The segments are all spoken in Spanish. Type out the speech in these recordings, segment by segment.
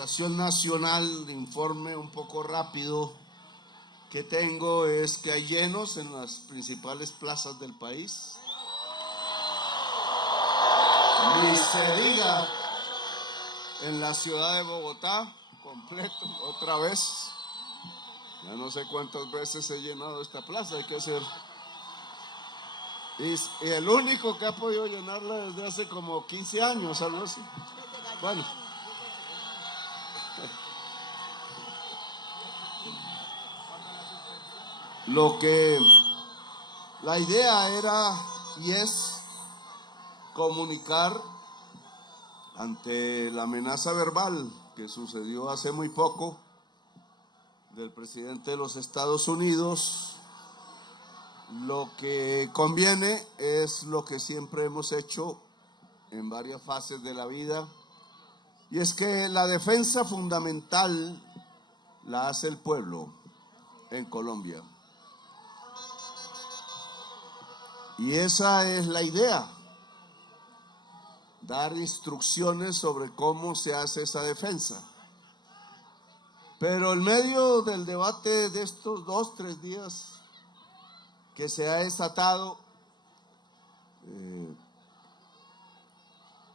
actualización nacional de informe un poco rápido que tengo es que hay llenos en las principales plazas del país. Ni se diga en la ciudad de Bogotá, completo, otra vez. Ya no sé cuántas veces he llenado esta plaza, hay que hacer. Y el único que ha podido llenarla desde hace como 15 años, algo así. Bueno. La idea era y es comunicar ante la amenaza verbal que sucedió hace muy poco del presidente de los Estados Unidos. Lo que conviene es lo que siempre hemos hecho en varias fases de la vida, y es que la defensa fundamental la hace el pueblo en Colombia. Y esa es la idea, dar instrucciones sobre cómo se hace esa defensa. Pero en medio del debate de estos 2-3 días que se ha desatado,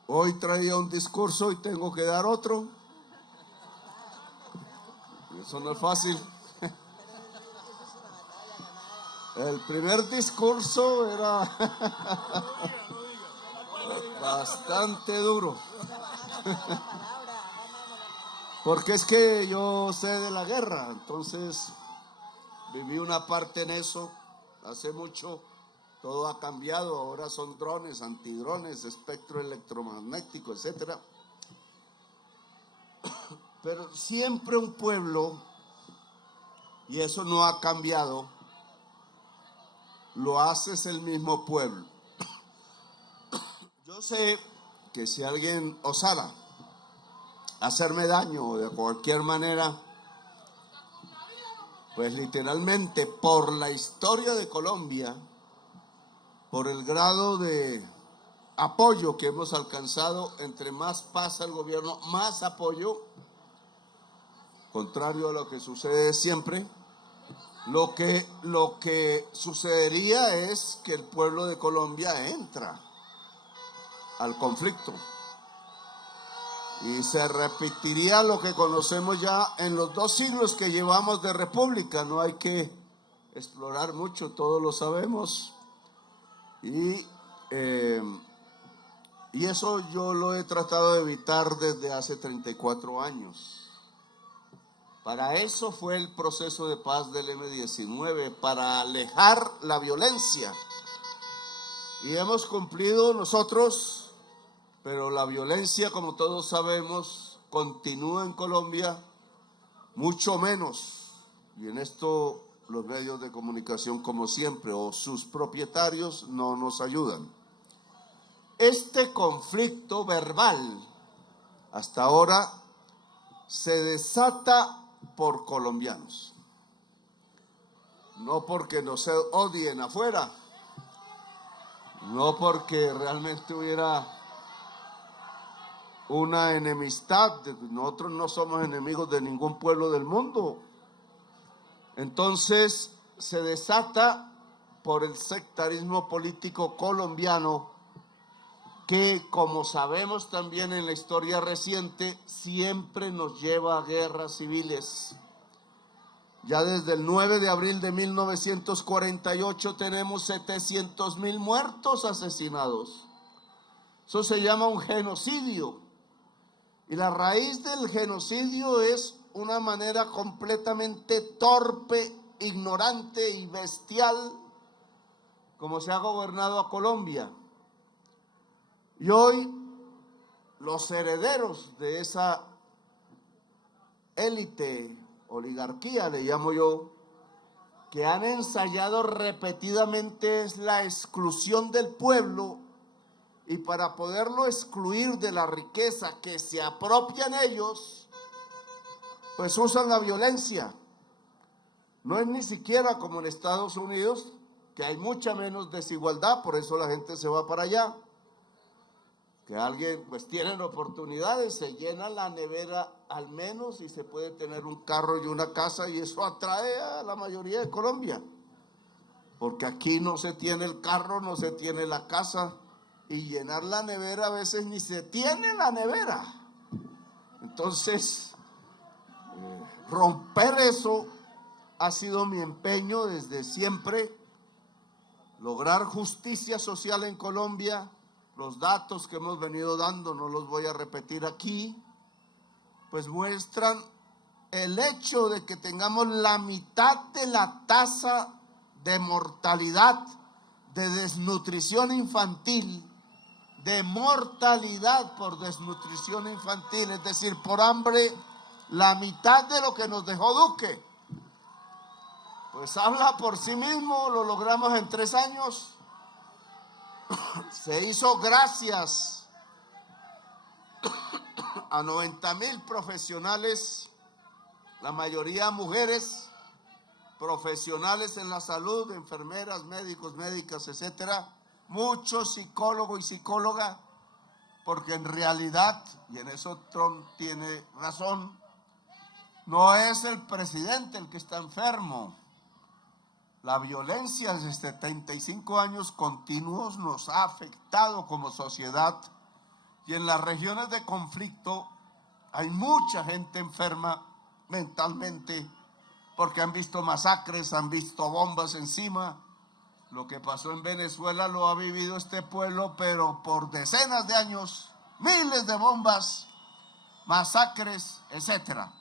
hoy traía un discurso y tengo que dar otro. Eso no es fácil. El primer discurso era bastante duro. Porque es que yo sé de la guerra, entonces viví una parte en eso hace mucho. Todo ha cambiado, ahora son drones, antidrones, espectro electromagnético, etcétera. Pero siempre un pueblo, y eso no ha cambiado, lo haces el mismo pueblo. Yo sé que si alguien osara hacerme daño de cualquier manera, pues literalmente por la historia de Colombia, por el grado de apoyo que hemos alcanzado, entre más pasa el gobierno, más apoyo, contrario a lo que sucede siempre. Lo que sucedería es que el pueblo de Colombia entra al conflicto y se repetiría lo que conocemos ya en los 2 siglos que llevamos de república. No hay que explorar mucho, todos lo sabemos, y eso yo lo he tratado de evitar desde hace 34 años. Para eso fue el proceso de paz del M-19, para alejar la violencia. Y hemos cumplido nosotros, pero la violencia, como todos sabemos, continúa en Colombia, mucho menos. Y en esto los medios de comunicación, como siempre, o sus propietarios, no nos ayudan. Este conflicto verbal, hasta ahora, se desata por colombianos, no porque nos odien afuera, no porque realmente hubiera una enemistad. Nosotros no somos enemigos de ningún pueblo del mundo. Entonces se desata por el sectarismo político colombiano, que, como sabemos también en la historia reciente, siempre nos lleva a guerras civiles. Ya desde el 9 de abril de 1948 tenemos 700,000 muertos asesinados. Eso se llama un genocidio. Y la raíz del genocidio es una manera completamente torpe, ignorante y bestial como se ha gobernado a Colombia. Y hoy los herederos de esa élite, oligarquía le llamo yo, que han ensayado repetidamente es la exclusión del pueblo, y para poderlo excluir de la riqueza que se apropian ellos, pues usan la violencia. No es ni siquiera como en Estados Unidos, que hay mucha menos desigualdad, por eso la gente se va para allá. Que alguien, pues tienen oportunidades, se llena la nevera al menos si se puede tener un carro y una casa, y eso atrae a la mayoría de Colombia, porque aquí no se tiene el carro, no se tiene la casa, y llenar la nevera a veces ni se tiene la nevera. Entonces, romper eso ha sido mi empeño desde siempre, lograr justicia social en Colombia. Los datos que hemos venido dando, no los voy a repetir aquí, pues muestran el hecho de que tengamos la mitad de la tasa de mortalidad, de desnutrición infantil, de mortalidad por desnutrición infantil, es decir, por hambre, la mitad de lo que nos dejó Duque. Pues habla por sí mismo, lo logramos en 3 años. Se hizo gracias a 90,000 profesionales, la mayoría mujeres, profesionales en la salud, enfermeras, médicos, médicas, etcétera, muchos psicólogos y psicólogas, porque en realidad, y en eso Trump tiene razón, no es el presidente el que está enfermo. La violencia de 75 años continuos nos ha afectado como sociedad, y en las regiones de conflicto hay mucha gente enferma mentalmente porque han visto masacres, han visto bombas encima. Lo que pasó en Venezuela lo ha vivido este pueblo, pero por decenas de años, miles de bombas, masacres, etcétera.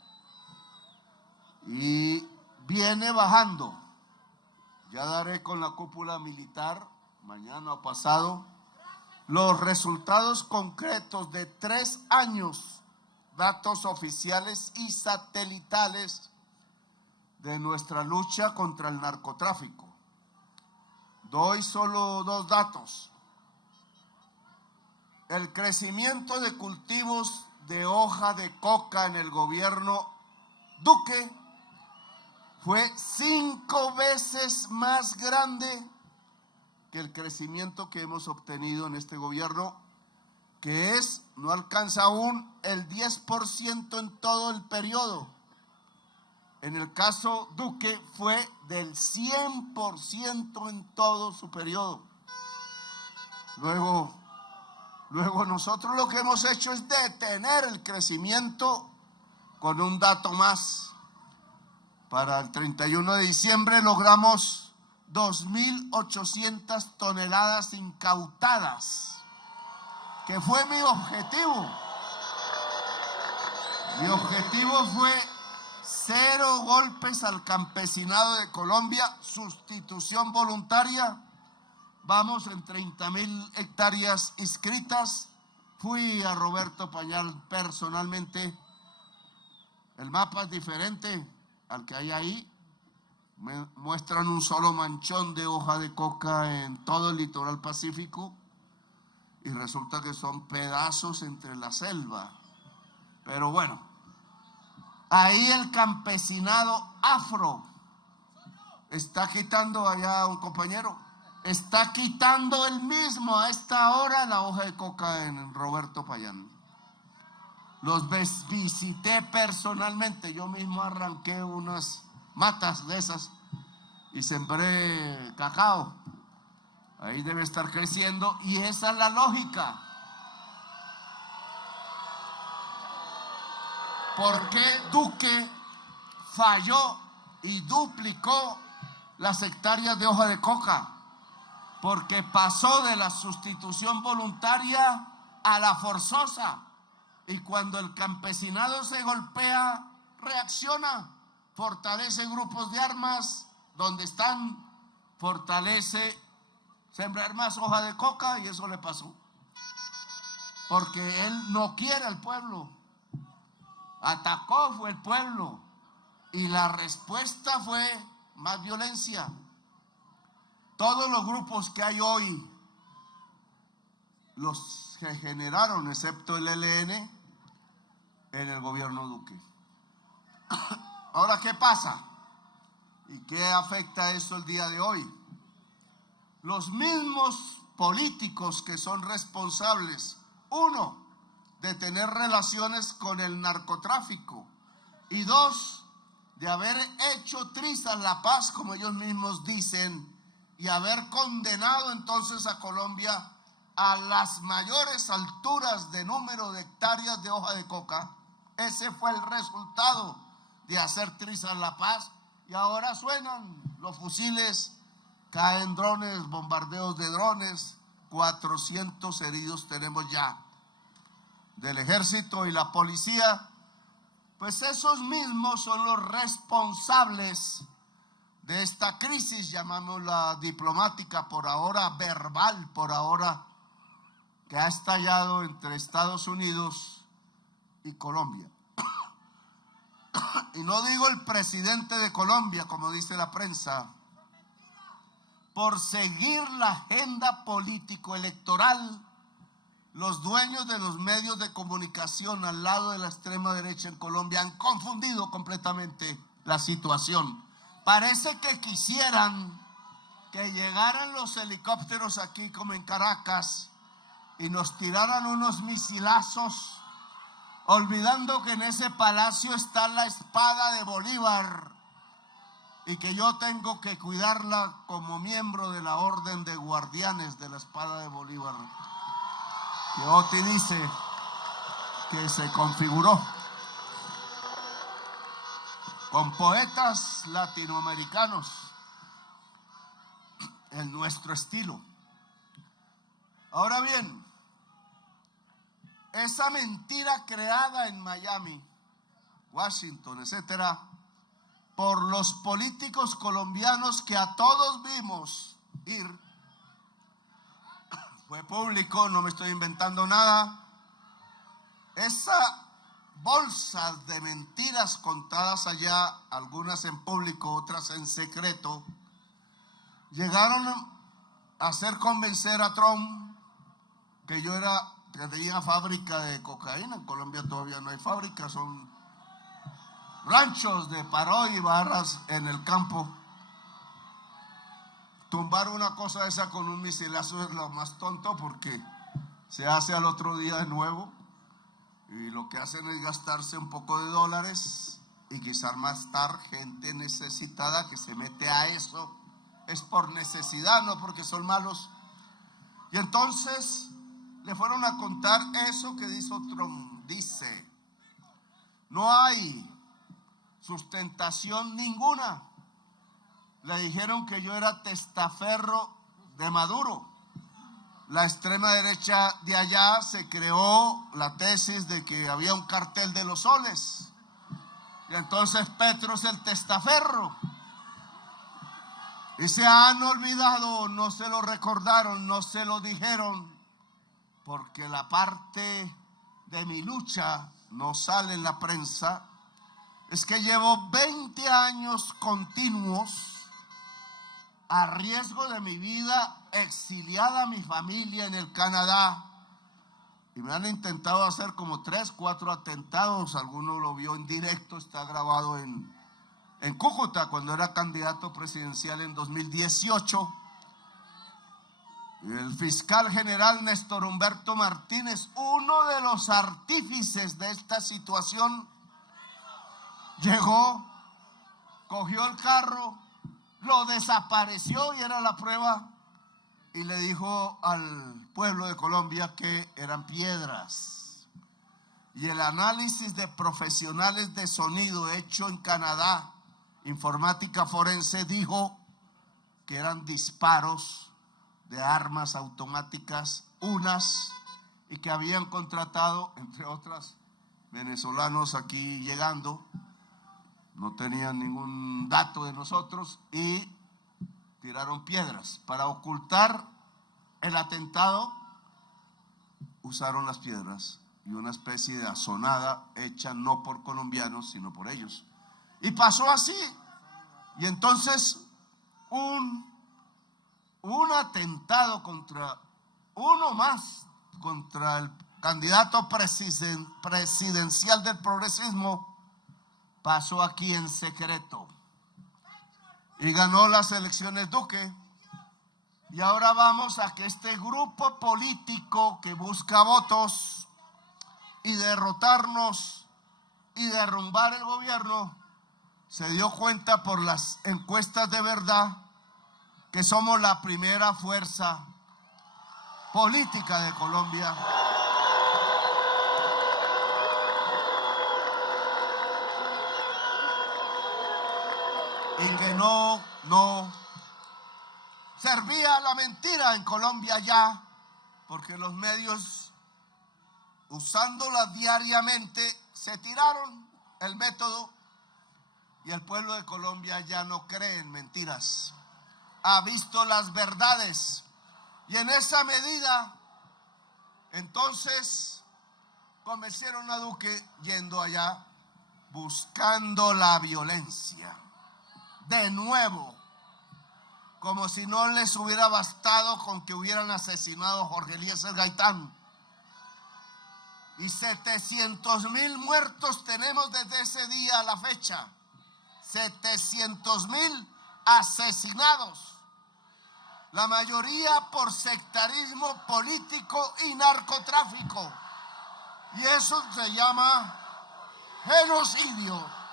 Y viene bajando. Ya daré con la cúpula militar, mañana o pasado, los resultados concretos de 3 años, datos oficiales y satelitales de nuestra lucha contra el narcotráfico. Doy solo 2 datos. El crecimiento de cultivos de hoja de coca en el gobierno Duque fue 5 veces más grande que el crecimiento que hemos obtenido en este gobierno, que no alcanza aún el 10% en todo el periodo. En el caso Duque fue del 100% en todo su periodo. Luego nosotros lo que hemos hecho es detener el crecimiento con un dato más. Para el 31 de diciembre logramos 2.800 toneladas incautadas, que fue mi objetivo. Mi objetivo fue 0 golpes al campesinado de Colombia, sustitución voluntaria. Vamos en 30,000 hectáreas inscritas. Fui a Roberto Pañal personalmente. El mapa es diferente al que hay ahí. Me muestran un solo manchón de hoja de coca en todo el litoral pacífico, y resulta que son pedazos entre la selva. Pero bueno, ahí el campesinado afro está quitando, allá un compañero, está quitando él mismo a esta hora la hoja de coca en Roberto Payán. Los visité personalmente, yo mismo arranqué unas matas de esas y sembré cacao. Ahí debe estar creciendo, y esa es la lógica. ¿Por qué Duque falló y duplicó las hectáreas de hoja de coca? Porque pasó de la sustitución voluntaria a la forzosa, y cuando el campesinado se golpea, reacciona, fortalece grupos de armas donde están, fortalece sembrar más hoja de coca, y eso le pasó. Porque él no quiere al pueblo. Atacó fue el pueblo, y la respuesta fue más violencia. Todos los grupos que hay hoy, los que generaron, excepto el ELN, en el gobierno Duque. Ahora, ¿qué pasa? ¿Y qué afecta eso el día de hoy? Los mismos políticos que son responsables, uno, de tener relaciones con el narcotráfico. Y dos, de haber hecho trizas la paz, como ellos mismos dicen, y haber condenado entonces a Colombia a las mayores alturas de número de hectáreas de hoja de coca. Ese fue el resultado de hacer trizas la paz. Y ahora suenan los fusiles, caen drones, bombardeos de drones, 400 heridos tenemos ya del ejército y la policía. Pues esos mismos son los responsables de esta crisis, llamámosla diplomática, por ahora verbal, por ahora, que ha estallado entre Estados Unidos y Colombia. Y no digo el presidente de Colombia, como dice la prensa, por seguir la agenda político-electoral, los dueños de los medios de comunicación al lado de la extrema derecha en Colombia han confundido completamente la situación. Parece que quisieran que llegaran los helicópteros aquí como en Caracas y nos tiraran unos misilazos, olvidando que en ese palacio está la espada de Bolívar y que yo tengo que cuidarla como miembro de la orden de guardianes de la espada de Bolívar, que Oti dice que se configuró con poetas latinoamericanos en nuestro estilo. Ahora bien, esa mentira creada en Miami, Washington, etcétera, por los políticos colombianos que a todos vimos ir, fue público, no me estoy inventando nada. Esa bolsa de mentiras contadas allá, algunas en público, otras en secreto, llegaron a hacer convencer a Trump que yo tenía fábrica de cocaína. En Colombia todavía no hay fábrica, son ranchos de paro y barras en el campo. Tumbar una cosa esa con un misilazo es lo más tonto, porque se hace al otro día de nuevo y lo que hacen es gastarse un poco de dólares y quizás más tarde gente necesitada que se mete a eso es por necesidad, no porque son malos. Y entonces le fueron a contar eso que dice Trump. Dice: no hay sustentación ninguna. Le dijeron que yo era testaferro de Maduro. La extrema derecha de allá se creó la tesis de que había un cartel de los soles. Y entonces Petro es el testaferro. Y se han olvidado, no se lo recordaron, no se lo dijeron, porque la parte de mi lucha no sale en la prensa. Es que llevo 20 años continuos a riesgo de mi vida, exiliada a mi familia en el Canadá, y me han intentado hacer como 3, 4 atentados. Alguno lo vio en directo, está grabado en Cúcuta, cuando era candidato presidencial en 2018. Y el fiscal general Néstor Humberto Martínez, uno de los artífices de esta situación, llegó, cogió el carro, lo desapareció, y era la prueba, y le dijo al pueblo de Colombia que eran piedras. Y el análisis de profesionales de sonido hecho en Canadá, informática forense, dijo que eran disparos de armas automáticas, y que habían contratado, entre otras, venezolanos aquí llegando. No tenían ningún dato de nosotros y tiraron piedras. Para ocultar el atentado, usaron las piedras y una especie de azonada hecha no por colombianos, sino por ellos. Y pasó así. Y entonces un atentado contra uno más, contra el candidato presidencial del progresismo, pasó aquí en secreto y ganó las elecciones Duque. Y ahora vamos a que este grupo político que busca votos y derrotarnos y derrumbar el gobierno, se dio cuenta por las encuestas de verdad que somos la primera fuerza política de Colombia. Y que no servía la mentira en Colombia ya, porque los medios, usándola diariamente, se tiraron el método y el pueblo de Colombia ya no cree en mentiras. Ha visto las verdades y en esa medida, entonces, convencieron a Duque yendo allá, buscando la violencia. De nuevo, como si no les hubiera bastado con que hubieran asesinado a Jorge Eliezer Gaitán. Y 700,000 muertos tenemos desde ese día a la fecha. 700,000 asesinados. La mayoría por sectarismo político y narcotráfico. Y eso se llama genocidio.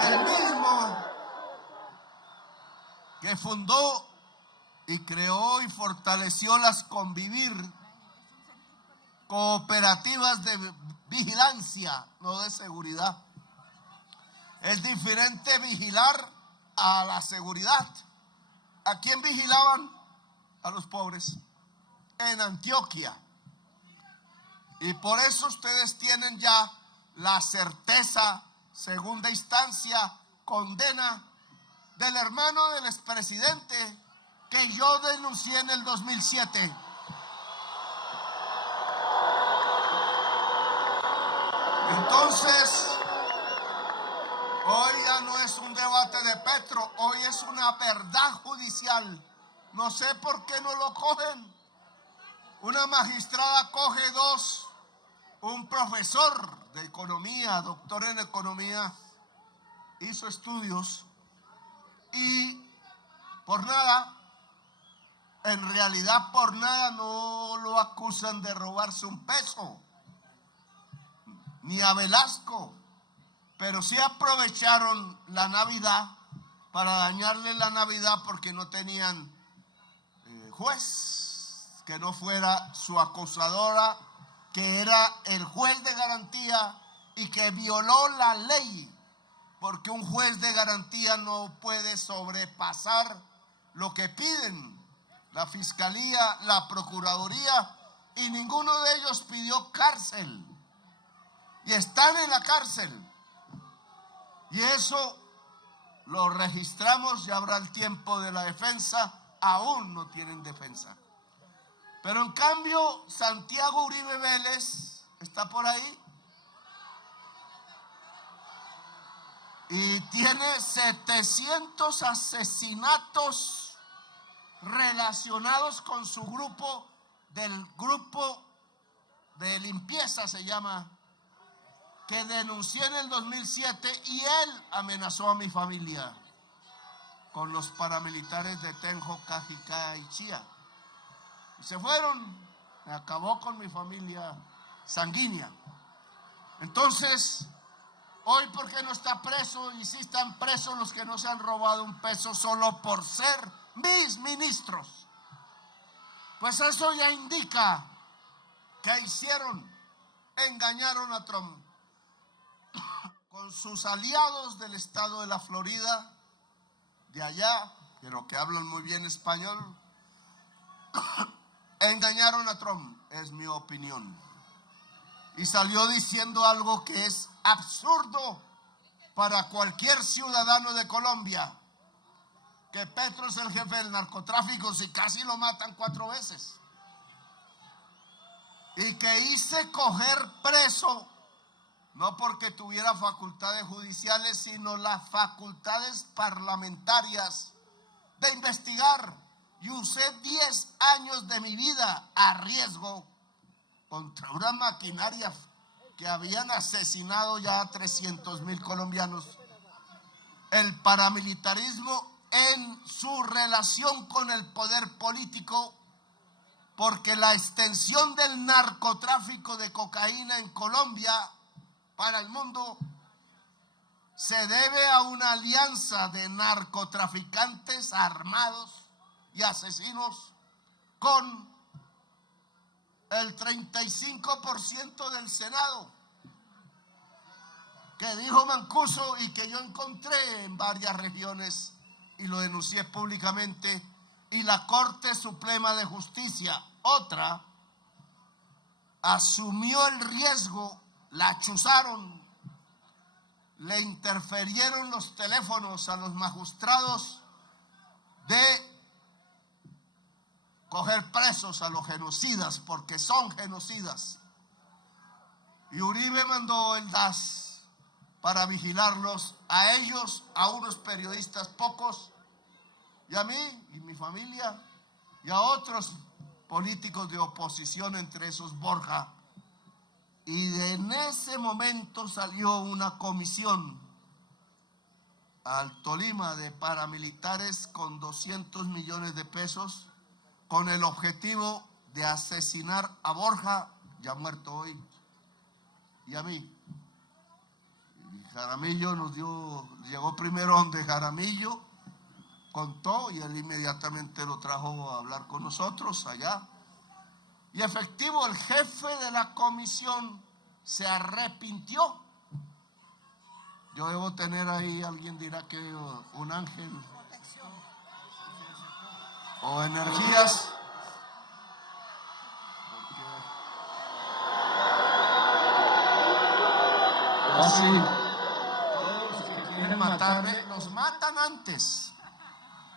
El mismo que fundó y creó y fortaleció las Convivir, cooperativas de vigilancia, no de seguridad. Es diferente vigilar a la seguridad. ¿A quién vigilaban? A los pobres en Antioquia. Y por eso ustedes tienen ya la certeza, segunda instancia, condena del hermano del expresidente que yo denuncié en el 2007. Entonces, hoy ya no es un debate de Petro, hoy es una verdad judicial. No sé por qué no lo cogen. Una magistrada coge dos, un profesor de economía, doctor en economía, hizo estudios y por nada, en realidad por nada no lo acusan de robarse un peso, ni a Velasco, pero sí aprovecharon la Navidad para dañarle la Navidad porque no tenían juez que no fuera su acusadora, que era el juez de garantía y que violó la ley, porque un juez de garantía no puede sobrepasar lo que piden la Fiscalía, la Procuraduría, y ninguno de ellos pidió cárcel. Y están en la cárcel. Y eso lo registramos, ya habrá el tiempo de la defensa, aún no tienen defensa. Pero en cambio, Santiago Uribe Vélez está por ahí y tiene 700 asesinatos relacionados con su grupo de limpieza, se llama, que denuncié en el 2007 y él amenazó a mi familia con los paramilitares de Tenjo, Cajicá y Chía. Y se fueron, acabó con mi familia sanguínea. Entonces, hoy, ¿por qué no está preso? Y sí están presos los que no se han robado un peso solo por ser mis ministros. Pues eso ya indica que hicieron, engañaron a Trump con sus aliados del estado de la Florida, de allá, pero que hablan muy bien español. Engañaron a Trump, es mi opinión. Y salió diciendo algo que es absurdo para cualquier ciudadano de Colombia, que Petro es el jefe del narcotráfico, si casi lo matan 4 veces. Y que hice coger preso, no porque tuviera facultades judiciales, sino las facultades parlamentarias de investigar. Y usé 10 años de mi vida a riesgo contra una maquinaria que habían asesinado ya a 300,000 colombianos, el paramilitarismo en su relación con el poder político, porque la extensión del narcotráfico de cocaína en Colombia para el mundo se debe a una alianza de narcotraficantes armados y asesinos con el 35% del Senado, que dijo Mancuso y que yo encontré en varias regiones y lo denuncié públicamente, y la Corte Suprema de Justicia, otra, asumió el riesgo, la chuzaron, le interfirieron los teléfonos a los magistrados de coger presos a los genocidas, porque son genocidas. Y Uribe mandó el DAS para vigilarlos, a ellos, a unos periodistas pocos, y a mí y mi familia, y a otros políticos de oposición, entre esos Borja. Y en ese momento salió una comisión al Tolima de paramilitares con 200 millones de pesos, con el objetivo de asesinar a Borja, ya muerto hoy, y a mí. Y Jaramillo llegó primero donde Jaramillo, contó, y él inmediatamente lo trajo a hablar con nosotros allá. Y efectivo, el jefe de la comisión se arrepintió. Yo debo tener ahí, alguien dirá que un ángel o energías. Así, todos los que quieren matarme, los matan antes.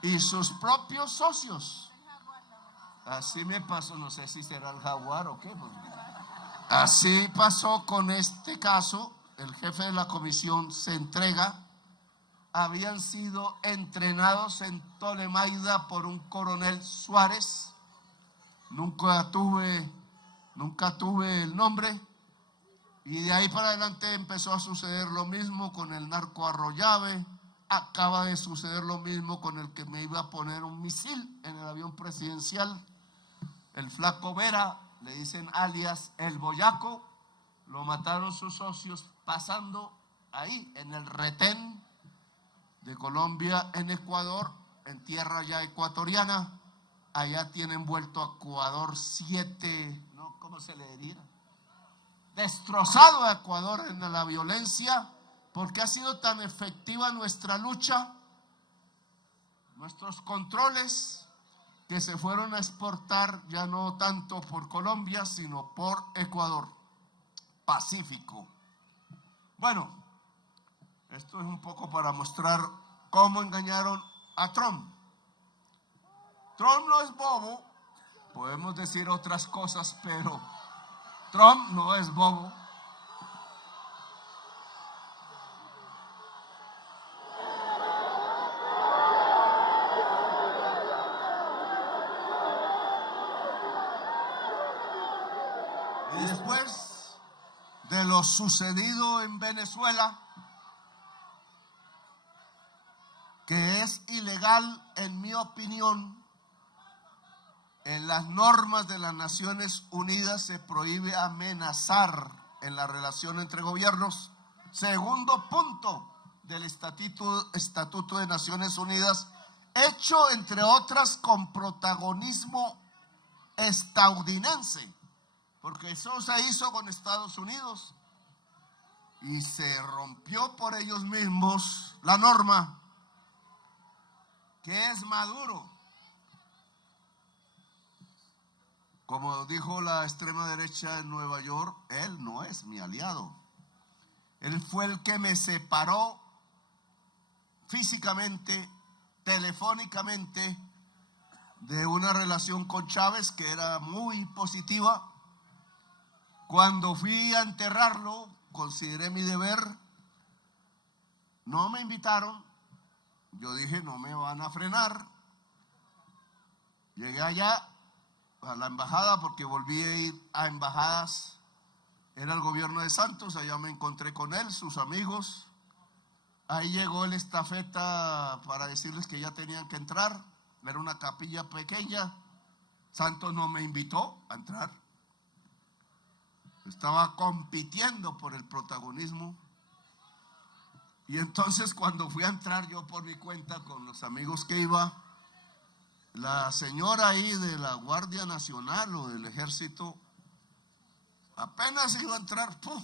Y sus propios socios. Así me pasó, no sé si será el jaguar o qué. Así pasó con este caso. El jefe de la comisión se entrega. Habían sido entrenados en Tolemaida por un coronel Suárez. Nunca tuve el nombre. Y de ahí para adelante empezó a suceder lo mismo con el narco Arroyave. Acaba de suceder lo mismo con el que me iba a poner un misil en el avión presidencial, el Flaco Vera, le dicen alias el Boyaco. Lo mataron sus socios pasando ahí en el retén de Colombia en Ecuador, en tierra ya ecuatoriana. Allá tienen vuelto a Ecuador 7, ¿no? ¿Cómo se le diría? Destrozado a Ecuador en la violencia, porque ha sido tan efectiva nuestra lucha, nuestros controles, que se fueron a exportar ya no tanto por Colombia, sino por Ecuador. Pacífico. Bueno, esto es un poco para mostrar cómo engañaron a Trump. Trump no es bobo, podemos decir otras cosas, pero Trump no es bobo. Y después de lo sucedido en Venezuela, que es ilegal en mi opinión, en las normas de las Naciones Unidas se prohíbe amenazar en la relación entre gobiernos. Segundo punto del Estatuto de Naciones Unidas, hecho entre otras con protagonismo estadounidense, porque eso se hizo con Estados Unidos y se rompió por ellos mismos la norma, que es Maduro. Como dijo la extrema derecha en Nueva York, él no es mi aliado. Él fue el que me separó físicamente, telefónicamente, de una relación con Chávez que era muy positiva. Cuando fui a enterrarlo, consideré mi deber. No me invitaron. Yo dije, no me van a frenar. Llegué allá a la embajada, porque volví a ir a embajadas Era el gobierno de Santos, allá me encontré con él, sus amigos. Ahí llegó el estafeta para decirles que ya tenían que entrar. Era una capilla pequeña. Santos no me invitó a entrar. Estaba compitiendo por el protagonismo. Y entonces cuando fui a entrar yo por mi cuenta con los amigos que iba, la señora ahí de la Guardia Nacional o del Ejército apenas iba a entrar, ¡pum!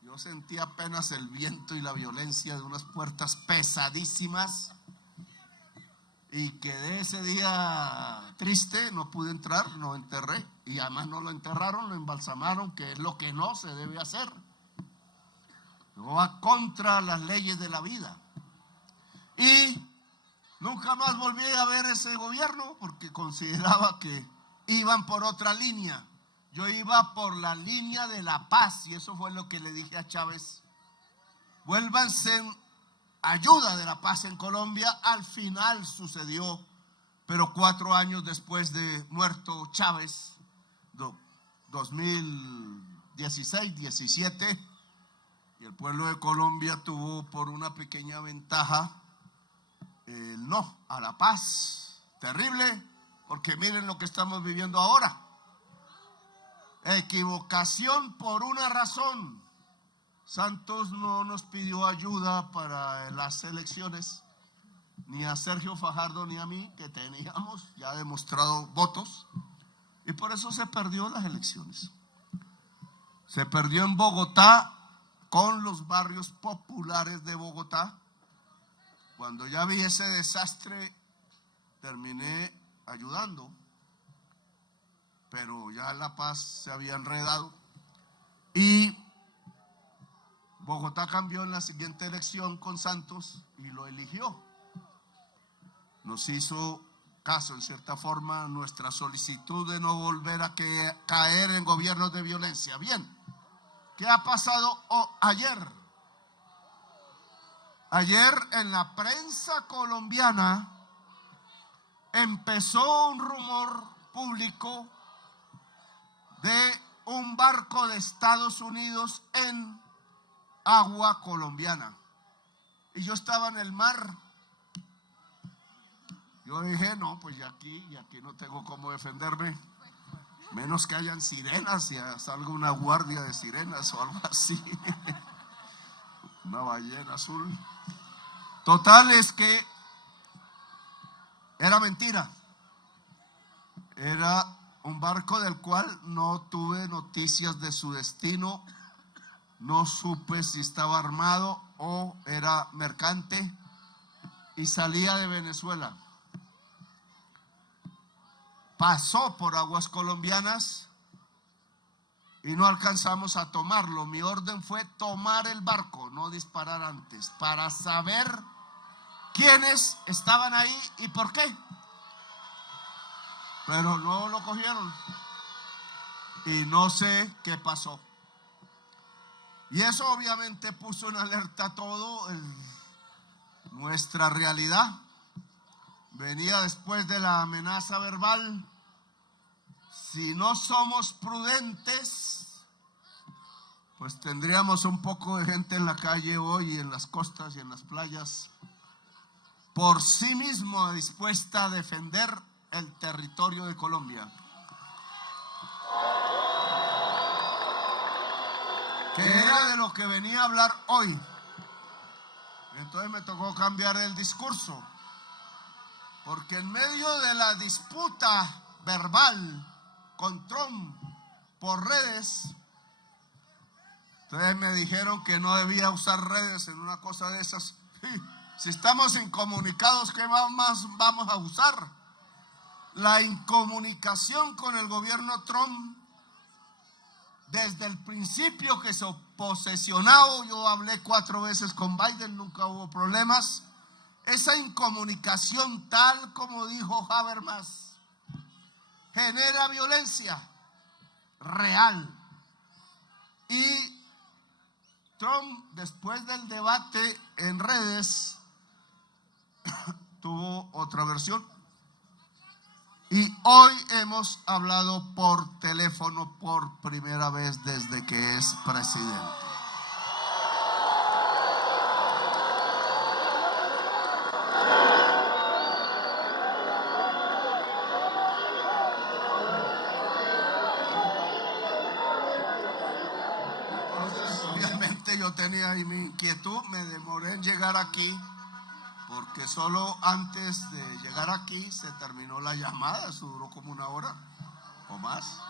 Yo sentí apenas el viento y la violencia de unas puertas pesadísimas y quedé ese día triste, no pude entrar, lo enterré y además no lo enterraron, lo embalsamaron, que es lo que no se debe hacer. No va contra las leyes de la vida. Y nunca más volví a ver ese gobierno porque consideraba que iban por otra línea. Yo iba por la línea de la paz y eso fue lo que le dije a Chávez. Vuélvanse en ayuda de la paz en Colombia. Al final sucedió, pero 4 años después de muerto Chávez, 2016, 17, y el pueblo de Colombia tuvo por una pequeña ventaja el no a la paz. Terrible, porque miren lo que estamos viviendo ahora. Equivocación por una razón. Santos no nos pidió ayuda para las elecciones, ni a Sergio Fajardo ni a mí, que teníamos ya demostrado votos, y por eso se perdió las elecciones. Se perdió en Bogotá con los barrios populares de Bogotá. Cuando ya vi ese desastre, terminé ayudando, pero ya La Paz se había enredado y Bogotá cambió en la siguiente elección con Santos y lo eligió. Nos hizo caso en cierta forma nuestra solicitud de no volver a caer en gobiernos de violencia. Bien, ¿qué ha pasado ayer? Ayer en la prensa colombiana empezó un rumor público de un barco de Estados Unidos en agua colombiana. Y yo estaba en el mar. Yo dije, no, pues ya aquí no tengo cómo defenderme. Menos que hayan sirenas y salga una guardia de sirenas o algo así. Una ballena azul. Total es que era mentira. Era un barco del cual no tuve noticias de su destino. No supe si estaba armado o era mercante y salía de Venezuela. Pasó por aguas colombianas y no alcanzamos a tomarlo. Mi orden fue tomar el barco, no disparar antes, para saber quiénes estaban ahí y por qué. Pero no lo cogieron y no sé qué pasó. Y eso obviamente puso en alerta todo nuestra realidad. Venía después de la amenaza verbal. Si no somos prudentes, pues tendríamos un poco de gente en la calle hoy, en las costas y en las playas, por sí mismo dispuesta a defender el territorio de Colombia. Que era de lo que venía a hablar hoy. Entonces me tocó cambiar el discurso, porque en medio de la disputa verbal con Trump por redes, entonces me dijeron que no debía usar redes en una cosa de esas. Si estamos incomunicados, ¿qué más vamos a usar? La incomunicación con el gobierno Trump, desde el principio que se posesionó, yo hablé 4 veces con Biden, nunca hubo problemas. Esa incomunicación, tal como dijo Habermas, genera violencia real. Y Trump, después del debate en redes, tuvo otra versión. Y hoy hemos hablado por teléfono por primera vez desde que es presidente. Entonces, obviamente yo tenía ahí mi inquietud, me demoré en llegar aquí, porque solo antes de llegar aquí se terminó la llamada, eso duró como una hora o más.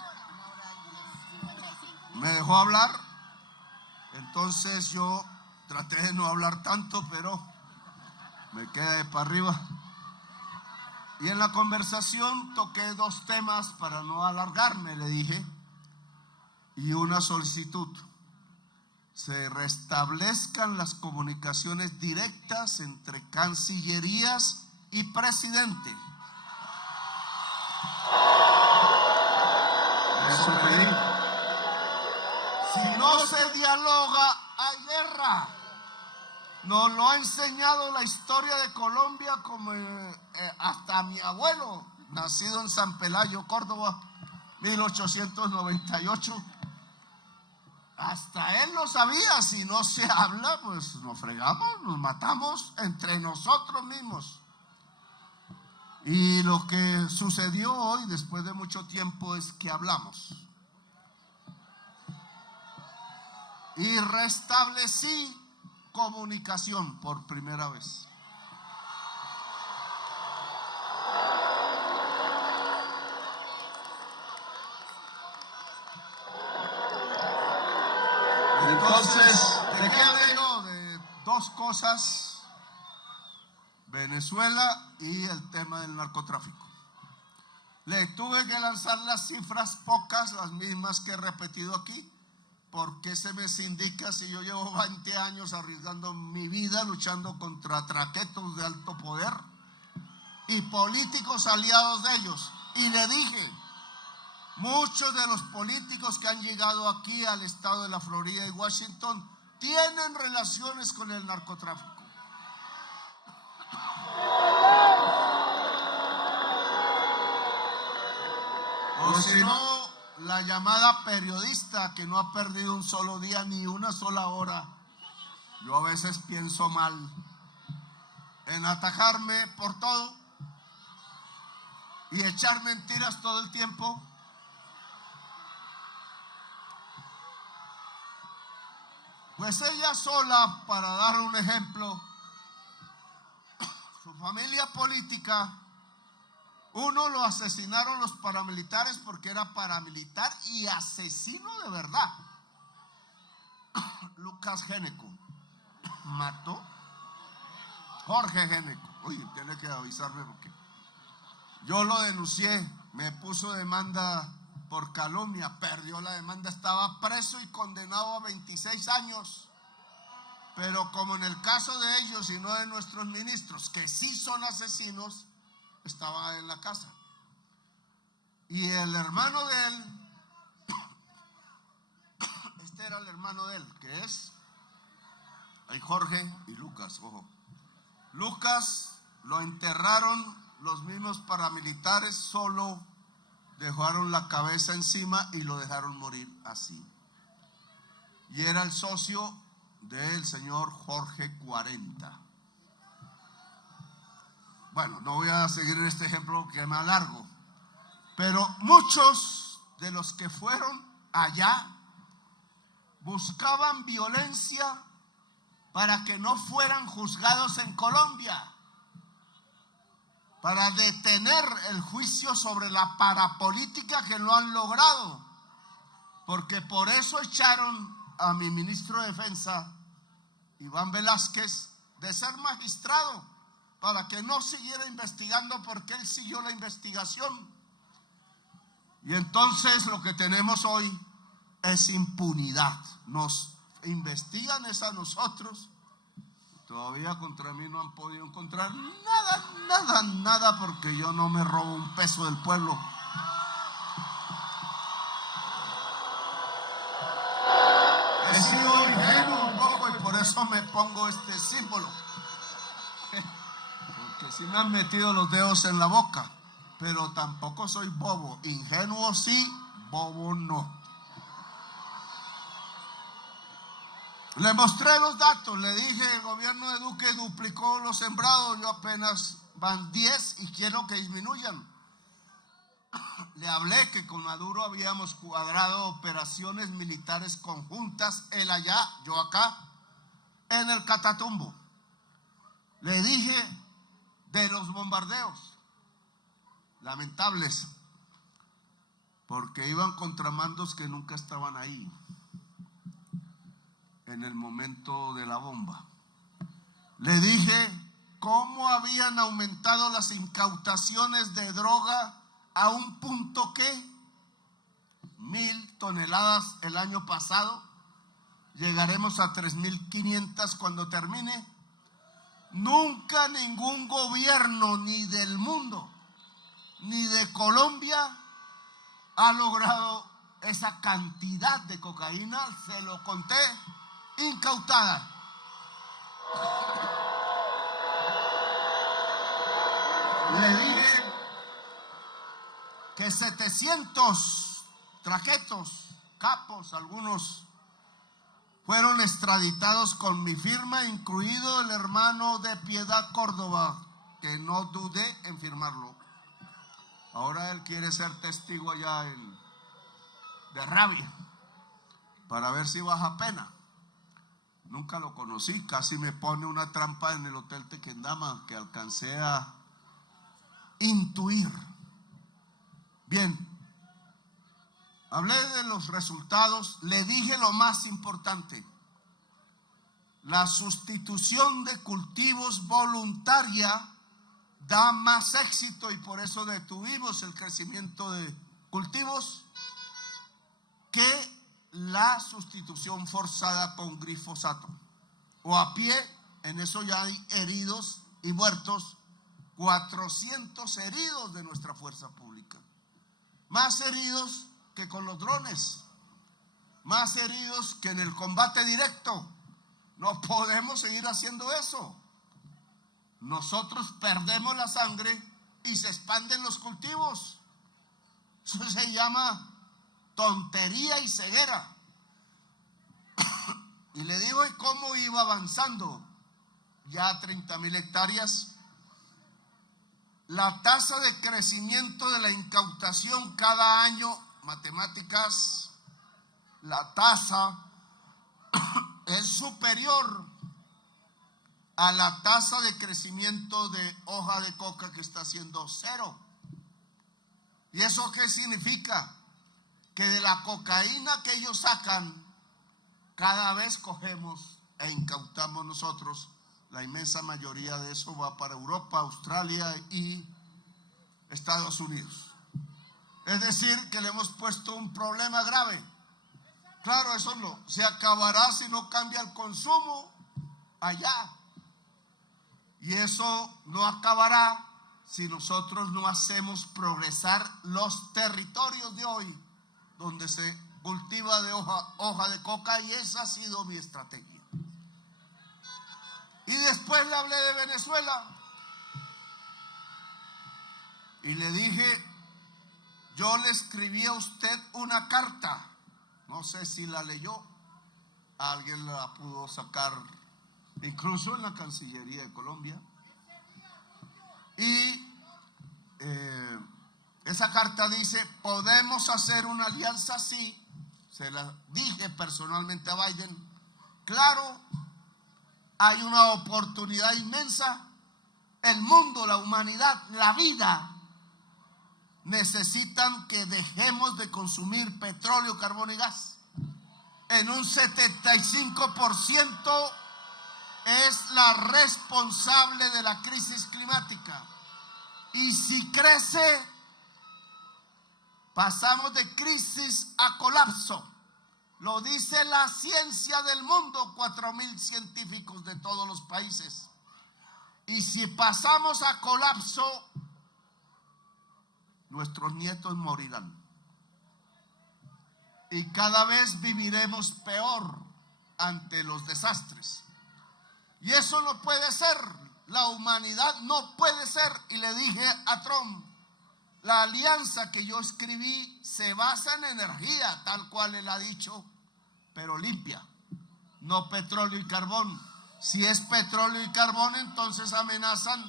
Me dejó hablar, entonces yo traté de no hablar tanto, pero me quedé para arriba. Y en la conversación toqué dos temas para no alargarme, le dije, y una solicitud. Se restablezcan las comunicaciones directas entre cancillerías y presidente. Eso pedí. Si no se dialoga, hay guerra. Nos lo ha enseñado la historia de Colombia, como hasta mi abuelo, nacido en San Pelayo, Córdoba, 1898. Hasta él lo sabía. Si no se habla, pues nos fregamos, nos matamos entre nosotros mismos. Y lo que sucedió hoy, después de mucho tiempo, es que hablamos. Y restablecí comunicación por primera vez. Entonces, ¿de qué hablé yo? De dos cosas: Venezuela y el tema del narcotráfico. Le tuve que lanzar las cifras, pocas, las mismas que he repetido aquí. ¿Por qué se me indica si yo llevo 20 años arriesgando mi vida luchando contra traquetos de alto poder y políticos aliados de ellos? Y le dije, muchos de los políticos que han llegado aquí al estado de la Florida y Washington tienen relaciones con el narcotráfico. O si no, la llamada periodista que no ha perdido un solo día ni una sola hora. Yo a veces pienso mal en atajarme por todo y echar mentiras todo el tiempo. Pues ella sola, para dar un ejemplo, su familia política, uno lo asesinaron los paramilitares porque era paramilitar y asesino de verdad. Lucas Géneco mató Jorge Géneco. Oye, tiene que avisarme porque yo lo denuncié, me puso demanda por calumnia, perdió la demanda, estaba preso y condenado a 26 años. Pero como en el caso de ellos y no de nuestros ministros, que sí son asesinos, estaba en la casa. Y el hermano de él, este era el hermano de él, que es hay Jorge y Lucas, ojo. Lucas lo enterraron los mismos paramilitares, solo dejaron la cabeza encima y lo dejaron morir así. Y era el socio del señor Jorge 40. Bueno, no voy a seguir este ejemplo que me alargo, pero muchos de los que fueron allá buscaban violencia para que no fueran juzgados en Colombia, para detener el juicio sobre la parapolítica que lo han logrado, porque por eso echaron a mi ministro de Defensa, Iván Velázquez, de ser magistrado, para que no siguiera investigando, porque él siguió la investigación. Y entonces lo que tenemos hoy es impunidad. Nos investigan es a nosotros. Todavía contra mí no han podido encontrar nada, porque yo no me robo un peso del pueblo. He sido ingenuo un poco y por eso me pongo este símbolo. Porque sí me han metido los dedos en la boca. pero tampoco soy bobo. Ingenuo sí, bobo no. Le mostré los datos, le dije, el gobierno de Duque duplicó los sembrados, yo apenas van 10 y quiero que disminuyan. Le hablé que con Maduro habíamos cuadrado operaciones militares conjuntas, él allá, yo acá, en el Catatumbo. Le dije de los bombardeos, lamentables, porque iban contramandos que nunca estaban ahí en el momento de la bomba. Le dije cómo habían aumentado las incautaciones de droga a un punto que 1,000 toneladas el año pasado, llegaremos a 3,500 cuando termine. Nunca ningún gobierno, ni del mundo, ni de Colombia, ha logrado esa cantidad de cocaína, se lo conté, incautada. Le dije que 700 traquetos, capos, algunos fueron extraditados con mi firma, incluido el hermano de Piedad Córdoba, que no dudé en firmarlo. Ahora él quiere ser testigo allá de Rabia, para ver si baja pena. Nunca lo conocí, casi me pone una trampa en el Hotel Tequendama que alcancé a intuir. Bien, hablé de los resultados, le dije lo más importante: la sustitución de cultivos voluntaria da más éxito, y por eso detuvimos el crecimiento de cultivos, que la sustitución forzada con glifosato o a pie. En eso ya hay heridos y muertos, 400 heridos de nuestra fuerza pública, más heridos que con los drones, más heridos que en el combate directo. No podemos seguir haciendo eso. Nosotros perdemos la sangre y se expanden los cultivos. Eso se llama tontería y ceguera. Y le digo, ¿y cómo iba avanzando? Ya 30,000 hectáreas. La tasa de crecimiento de la incautación cada año, matemáticas, la tasa es superior a la tasa de crecimiento de hoja de coca, que está siendo 0. ¿Y eso qué significa? Que de la cocaína que ellos sacan, cada vez cogemos e incautamos nosotros. La inmensa mayoría de eso va para Europa, Australia y Estados Unidos. Es decir, que le hemos puesto un problema grave. Claro, eso no se acabará si no cambia el consumo allá. Y eso no acabará si nosotros no hacemos progresar los territorios de hoy, donde se cultiva de hoja de coca, y esa ha sido mi estrategia. Y después le hablé de Venezuela y le dije, yo le escribí a usted una carta, no sé si la leyó, alguien la pudo sacar incluso en la Cancillería de Colombia, y esa carta dice, podemos hacer una alianza así. Se la dije personalmente a Biden. Claro, hay una oportunidad inmensa. El mundo, la humanidad, la vida necesitan que dejemos de consumir petróleo, carbón y gas. En un 75% es la responsable de la crisis climática. Y si crece, pasamos de crisis a colapso. Lo dice la ciencia del mundo, 4,000 científicos de todos los países. Y si pasamos a colapso, nuestros nietos morirán. Y cada vez viviremos peor ante los desastres. Y eso no puede ser. La humanidad no puede ser. Y le dije a Trump, La alianza que yo escribí se basa en energía, tal cual él ha dicho, pero limpia, no petróleo y carbón. Si es petróleo y carbón, entonces amenazan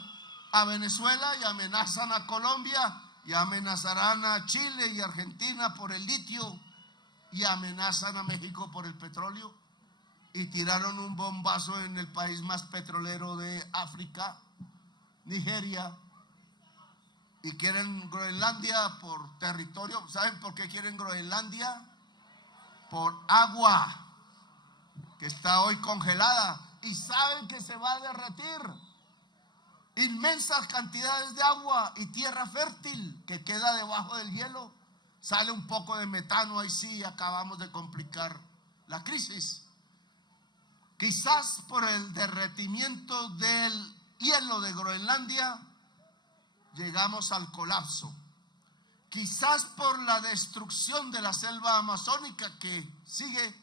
a Venezuela y amenazan a Colombia y amenazarán a Chile y Argentina por el litio y amenazan a México por el petróleo y tiraron un bombazo en el país más petrolero de África, Nigeria, y quieren Groenlandia por territorio. ¿Saben por qué quieren Groenlandia? Por agua que está hoy congelada y saben que se va a derretir. Inmensas cantidades de agua y tierra fértil que queda debajo del hielo. Sale un poco de metano, ahí sí acabamos de complicar la crisis. Quizás por el derretimiento del hielo de Groenlandia llegamos al colapso. Quizás por la destrucción de la selva amazónica que sigue,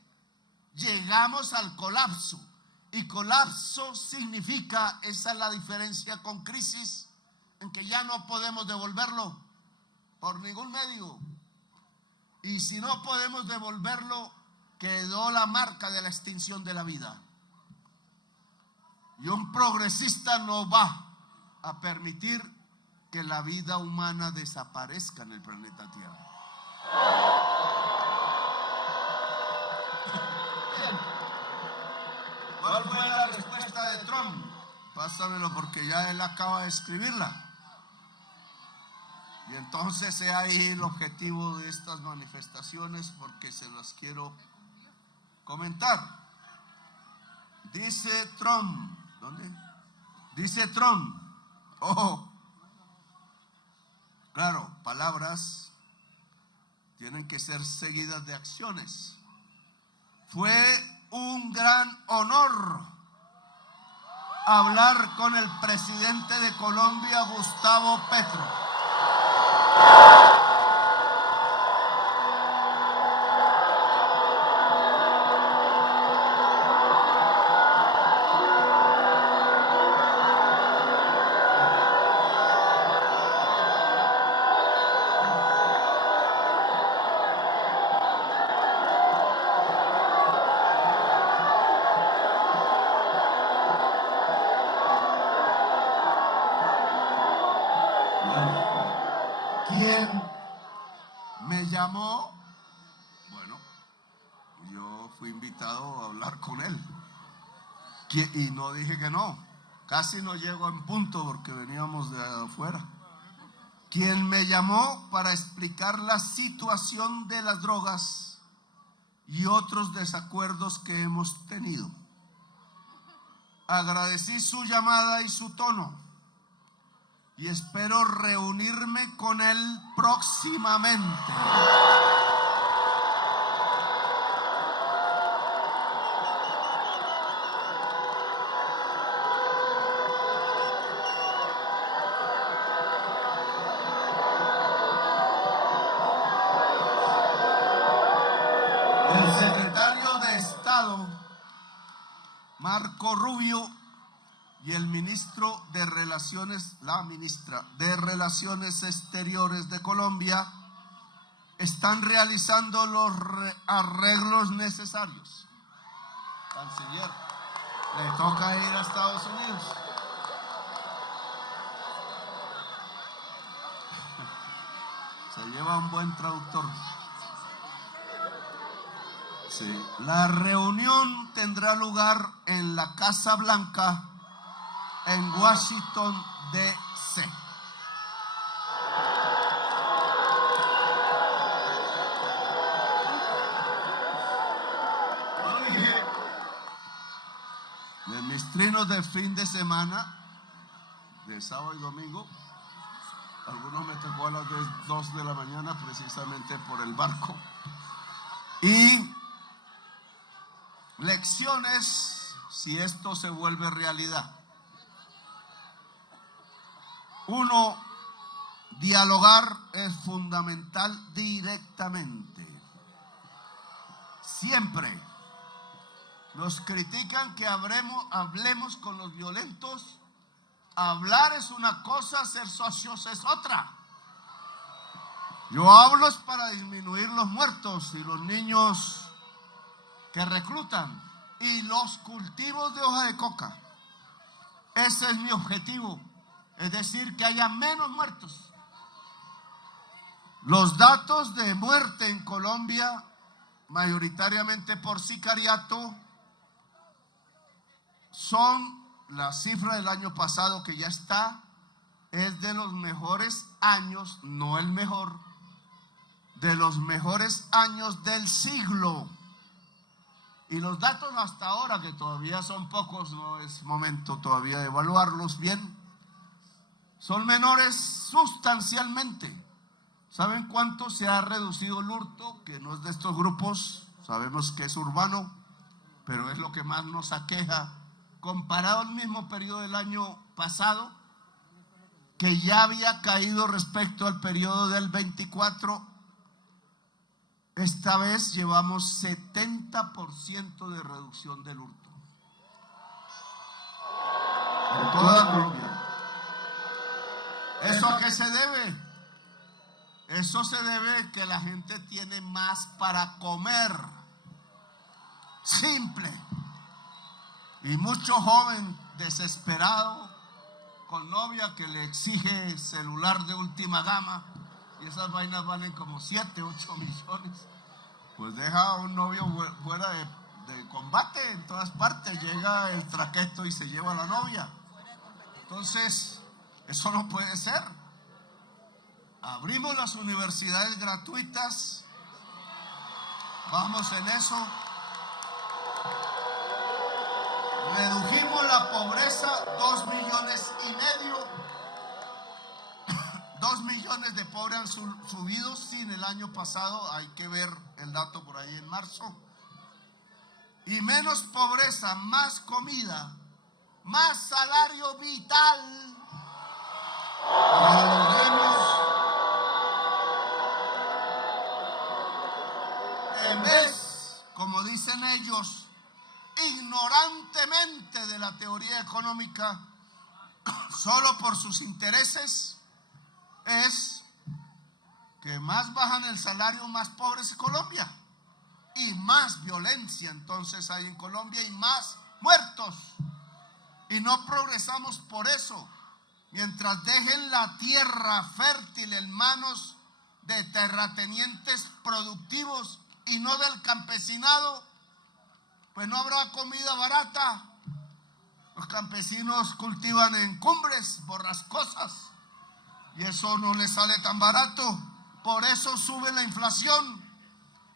llegamos al colapso. Y colapso significa, esa es la diferencia con crisis, en que ya no podemos devolverlo por ningún medio. Y si no podemos devolverlo, quedó la marca de la extinción de la vida. Y un progresista no va a permitir que la vida humana desaparezca en el planeta Tierra. ¿Cuál fue la respuesta de Trump? Pásamelo porque ya él acaba de escribirla. Y entonces he ahí el objetivo de estas manifestaciones porque se las quiero comentar. Dice Trump, ¿dónde? Dice Trump, ojo, claro, palabras tienen que ser seguidas de acciones. Fue un gran honor hablar con el presidente de Colombia, Gustavo Petro. ¿Quién me llamó? Bueno, yo fui invitado a hablar con él y no dije que no. Casi no llego en punto porque veníamos de afuera. ¿Quién me llamó para explicar la situación de las drogas y otros desacuerdos que hemos tenido? Agradecí su llamada y su tono. Y espero reunirme con él próximamente. El secretario de Estado, Marco Rubio, y el ministro de Relaciones, la ministra de Relaciones Exteriores de Colombia están realizando los arreglos necesarios. Canciller, le toca ir a Estados Unidos. Se lleva un buen traductor. Sí. La reunión tendrá lugar en la Casa Blanca en Washington, D.C. En mis trinos de fin de semana, de sábado y domingo, algunos me tocó a las 2 de la mañana precisamente por el barco. Y lecciones si esto se vuelve realidad. Uno, dialogar es fundamental directamente. Siempre nos critican que hablemos con los violentos. Hablar es una cosa, ser socios es otra. Yo hablo es para disminuir los muertos y los niños que reclutan y los cultivos de hoja de coca. Ese es mi objetivo, es decir, que haya menos muertos. Los datos de muerte en Colombia, mayoritariamente por sicariato, son la cifra del año pasado que ya está, es de los mejores años, no el mejor, de los mejores años del siglo. Y los datos hasta ahora, que todavía son pocos, no es momento todavía de evaluarlos bien, son menores sustancialmente. ¿Saben cuánto se ha reducido el hurto? Que no es de estos grupos, sabemos que es urbano, pero es lo que más nos aqueja. Comparado al mismo periodo del año pasado, que ya había caído respecto al periodo del 24, esta vez llevamos 70% de reducción del hurto. En toda Colombia. ¿Eso a qué se debe? Eso se debe a que la gente tiene más para comer. Simple. Y mucho joven desesperado con novia que le exige celular de última gama, y esas vainas valen como 7, 8 millones. Pues deja a un novio fuera de combate en todas partes, llega el traqueto y se lleva a la novia. Entonces, eso no puede ser. Abrimos las universidades gratuitas, vamos en eso. Redujimos la pobreza, 2,5 millones. 2 millones de pobres han subido sin el año pasado, hay que ver el dato por ahí en marzo. Y menos pobreza, más comida, más salario vital. En vez, como dicen ellos, ignorantemente de la teoría económica, solo por sus intereses, es que más bajan el salario, más pobre es Colombia, y más violencia entonces hay en Colombia y más muertos, y no progresamos por eso. Mientras dejen la tierra fértil en manos de terratenientes productivos y no del campesinado, pues no habrá comida barata. Los campesinos cultivan en cumbres borrascosas y eso no les sale tan barato. Por eso sube la inflación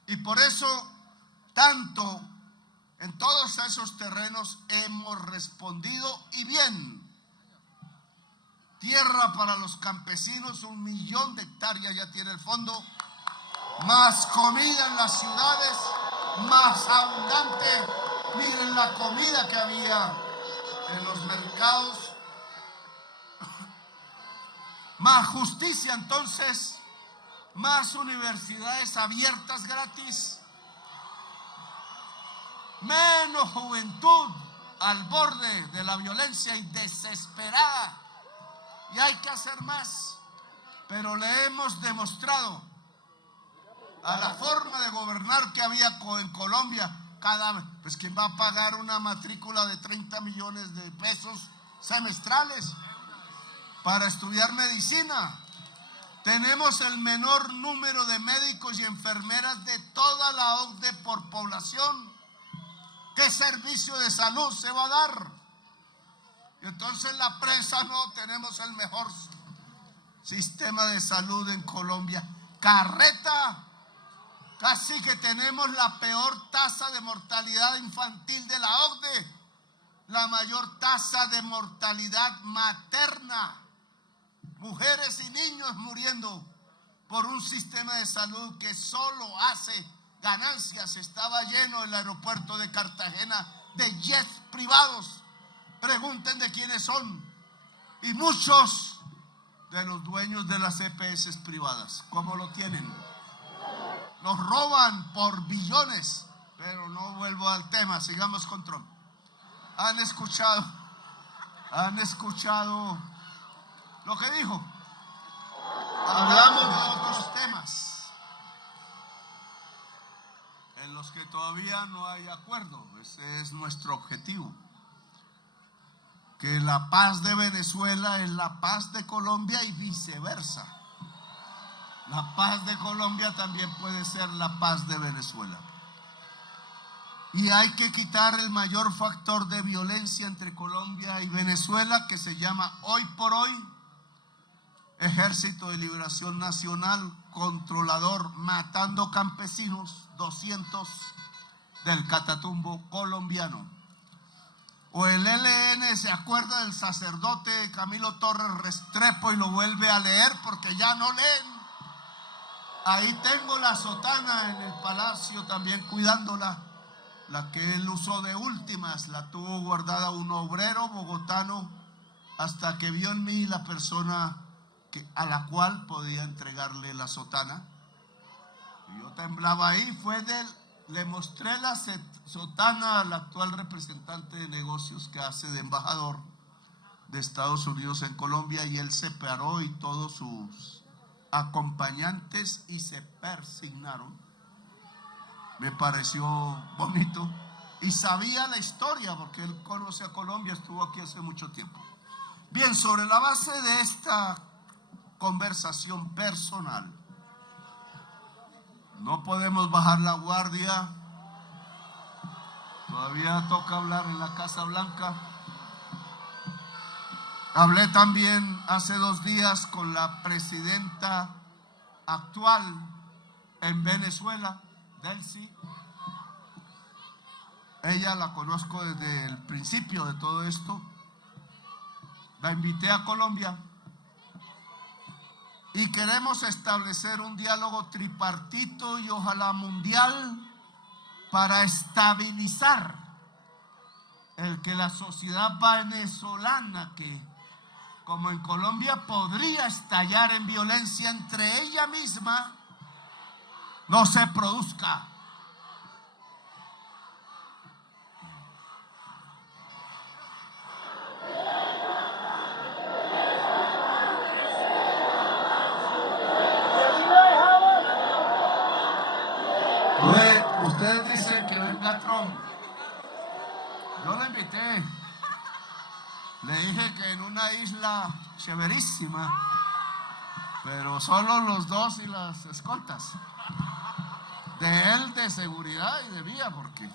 y por eso tanto en todos esos terrenos hemos respondido y bien. Tierra para los campesinos, 1 millón de hectáreas ya tiene el fondo, más comida en las ciudades, más abundante. Miren la comida que había en los mercados. Más justicia entonces, más universidades abiertas gratis, menos juventud al borde de la violencia y desesperada. Y hay que hacer más, pero le hemos demostrado a la forma de gobernar que había en Colombia. Pues ¿quién va a pagar una matrícula de 30 millones de pesos semestrales para estudiar medicina? Tenemos el menor número de médicos y enfermeras de toda la OCDE por población. ¿Qué servicio de salud se va a dar? Y entonces la prensa, no, tenemos el mejor sistema de salud en Colombia. Carreta, casi que tenemos la peor tasa de mortalidad infantil de la OCDE, la mayor tasa de mortalidad materna, mujeres y niños muriendo por un sistema de salud que solo hace ganancias. Estaba lleno el aeropuerto de Cartagena de jets privados. Pregunten de quiénes son. Y muchos de los dueños de las EPS privadas, ¿cómo lo tienen? Nos roban por billones. Pero no vuelvo al tema, sigamos con Trump. ¿Han escuchado lo que dijo? Hablamos de otros temas. los que todavía no hay acuerdo. Ese es nuestro objetivo. Que la paz de Venezuela es la paz de Colombia y viceversa. La paz de Colombia también puede ser la paz de Venezuela. Y hay que quitar el mayor factor de violencia entre Colombia y Venezuela, que se llama hoy por hoy Ejército de Liberación Nacional controlador, matando campesinos, 200 del Catatumbo colombiano. O el ELN se acuerda del sacerdote Camilo Torres Restrepo y lo vuelve a leer porque ya no leen. Ahí tengo la sotana en el palacio también cuidándola, la que él usó de últimas, la tuvo guardada un obrero bogotano hasta que vio en mí la persona a la cual podía entregarle la sotana. Y yo temblaba ahí, le mostré la sotana al actual representante de negocios que hace de embajador de Estados Unidos en Colombia, y él se paró y todos sus acompañantes y se persignaron. Me pareció bonito y sabía la historia porque él conoce a Colombia, estuvo aquí hace mucho tiempo. Bien, sobre la base de esta conversación personal, no podemos bajar la guardia. Todavía toca hablar en la Casa Blanca. Hablé también hace 2 días con la presidenta actual en Venezuela, Delcy. Ella la conozco desde el principio de todo esto. La invité a Colombia y queremos establecer un diálogo tripartito y ojalá mundial para estabilizar el que la sociedad venezolana, que como en Colombia podría estallar en violencia entre ella misma, no se produzca. Ustedes dicen que venga Trump. Yo lo invité. Le dije que en una isla chéverísima, pero solo los 2 y las escoltas. De él, de seguridad y de vía, porque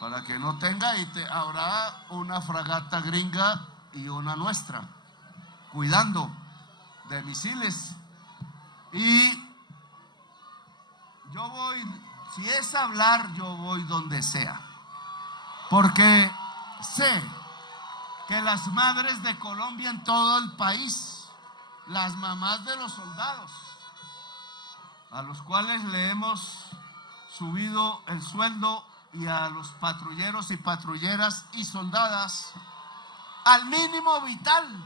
para que no tenga, habrá una fragata gringa y una nuestra, cuidando de misiles. Y yo voy, si es hablar, yo voy donde sea, porque sé que las madres de Colombia en todo el país, las mamás de los soldados, a los cuales le hemos subido el sueldo, y a los patrulleros y patrulleras y soldadas al mínimo vital.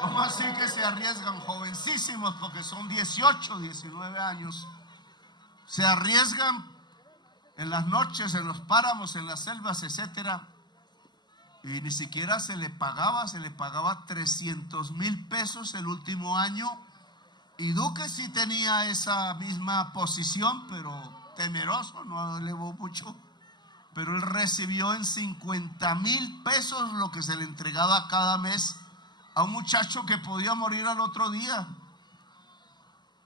¿Cómo así que se arriesgan? Jovencísimos, porque son 18, 19 años. Se arriesgan en las noches, en los páramos, en las selvas, etcétera. Y ni siquiera se le pagaba 300,000 pesos el último año. Y Duque sí tenía esa misma posición, pero temeroso, no elevó mucho. Pero él recibió en 50,000 pesos lo que se le entregaba cada mes a un muchacho que podía morir al otro día.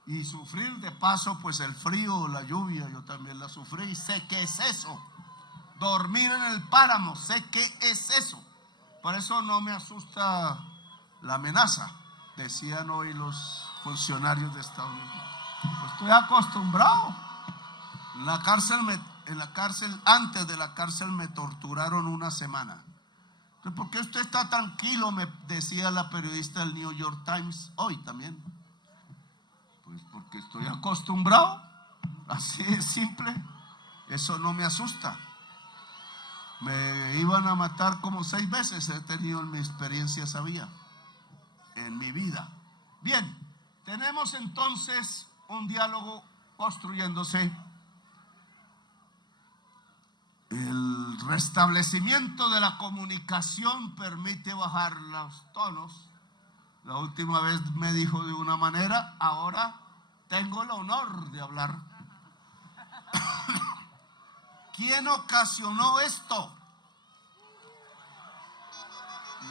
Y sufrir de paso, pues el frío, la lluvia, yo también la sufrí y sé qué es eso. Dormir en el páramo, sé qué es eso. Por eso no me asusta la amenaza, decían hoy los funcionarios de Estados Unidos. Pues estoy acostumbrado. En la cárcel, antes de la cárcel me torturaron 1 semana. Entonces, ¿por qué usted está tranquilo?, me decía la periodista del New York Times hoy también. Pues porque estoy acostumbrado, así es simple. Eso no me asusta. Me iban a matar como 6 veces, he tenido en mi experiencia esa vía, en mi vida. Bien, tenemos entonces un diálogo construyéndose. El restablecimiento de la comunicación permite bajar los tonos. La última vez me dijo de una manera, ahora tengo el honor de hablar. ¿Quién ocasionó esto?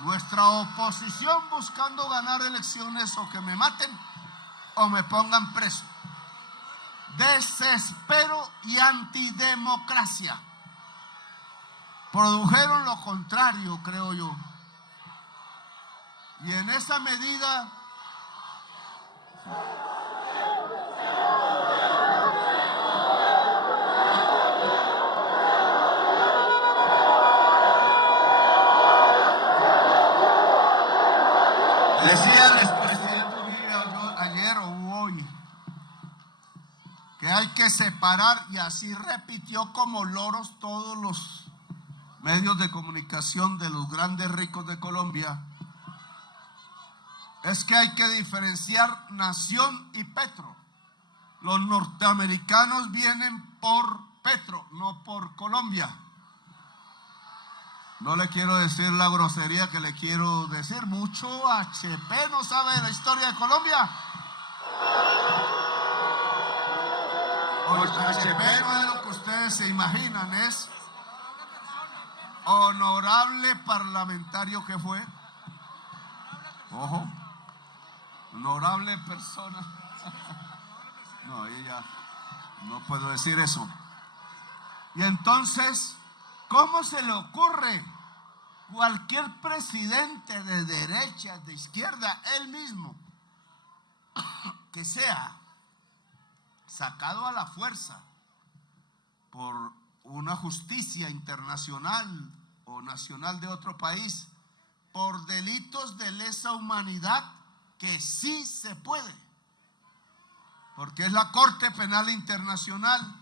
Nuestra oposición buscando ganar elecciones o que me maten o me pongan preso. Desespero y antidemocracia. Produjeron lo contrario, creo yo. Y en esa medida decía el expresidente ayer o hoy que hay que separar, y así repitió como loros todos los medios de comunicación de los grandes ricos de Colombia. Es que hay que diferenciar nación y petro. Los norteamericanos vienen por petro, no por Colombia. No le quiero decir la grosería que le quiero decir. Mucho HP no sabe de la historia de Colombia. HP no es lo que ustedes se imaginan, es honorable parlamentario que fue. Ojo, honorable persona. No, ella no puedo decir eso. Y entonces, ¿cómo se le ocurre? Cualquier presidente de derecha, de izquierda, él mismo, que sea sacado a la fuerza por una justicia internacional o nacional de otro país por delitos de lesa humanidad, que sí se puede, porque es la Corte Penal Internacional.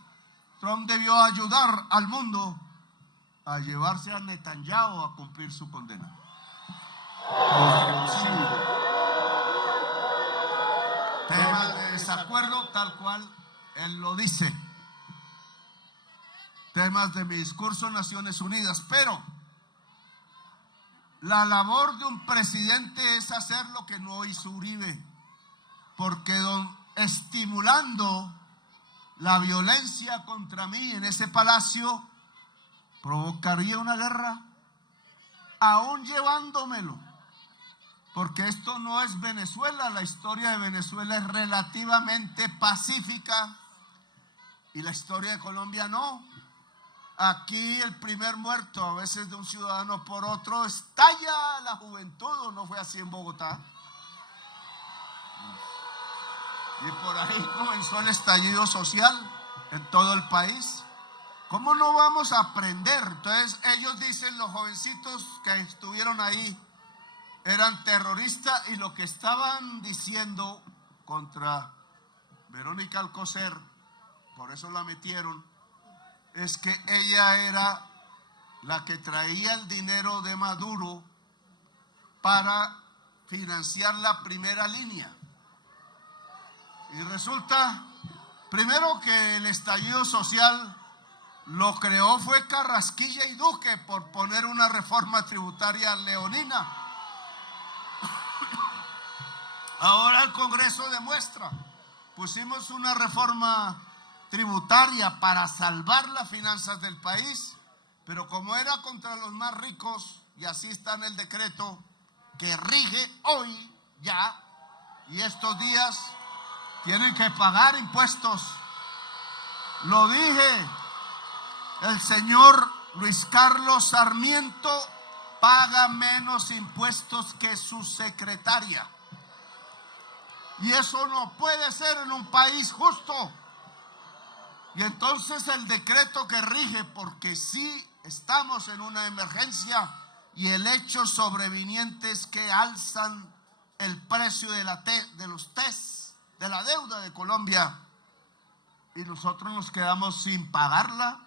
Trump debió ayudar al mundo a llevarse a Netanyahu a cumplir su condena. Tema de desacuerdo, tal cual él lo dice. Temas de mi discurso en Naciones Unidas, pero la labor de un presidente es hacer lo que no hizo Uribe, porque estimulando la violencia contra mí en ese palacio provocaría una guerra, aún llevándomelo, porque esto no es Venezuela. La historia de Venezuela es relativamente pacífica y la historia de Colombia no. Aquí el primer muerto, a veces de un ciudadano por otro, estalla la juventud. ¿O no fue así en Bogotá? Y por ahí comenzó el estallido social en todo el país. ¿Cómo no vamos a aprender? Entonces ellos dicen, los jovencitos que estuvieron ahí eran terroristas, y lo que estaban diciendo contra Verónica Alcocer, por eso la metieron, es que ella era la que traía el dinero de Maduro para financiar la primera línea. Y resulta, primero, que el estallido social lo creó fue Carrasquilla y Duque por poner una reforma tributaria leonina. Ahora el Congreso demuestra, pusimos una reforma tributaria para salvar las finanzas del país, pero como era contra los más ricos, y así está en el decreto que rige hoy ya, y estos días tienen que pagar impuestos. Lo dije, el señor Luis Carlos Sarmiento paga menos impuestos que su secretaria. Y eso no puede ser en un país justo. Y entonces el decreto que rige, porque sí estamos en una emergencia, y el hecho sobreviniente es que alzan el precio de los TES, de la deuda de Colombia, y nosotros nos quedamos sin pagarla,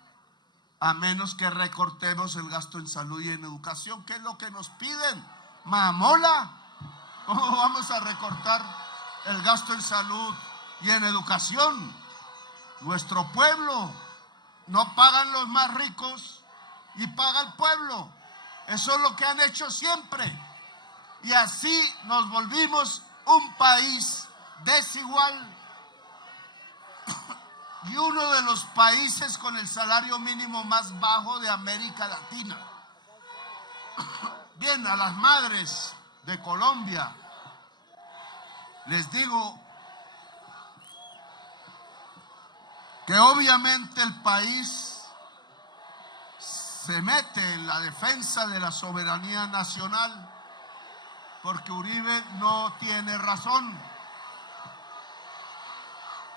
a menos que recortemos el gasto en salud y en educación, que es lo que nos piden. Mamola, ¿cómo vamos a recortar el gasto en salud y en educación? Nuestro pueblo, no pagan los más ricos y paga el pueblo. Eso es lo que han hecho siempre. Y así nos volvimos un país desigual, y uno de los países con el salario mínimo más bajo de América Latina. Bien, a las madres de Colombia les digo que obviamente el país se mete en la defensa de la soberanía nacional porque Uribe no tiene razón.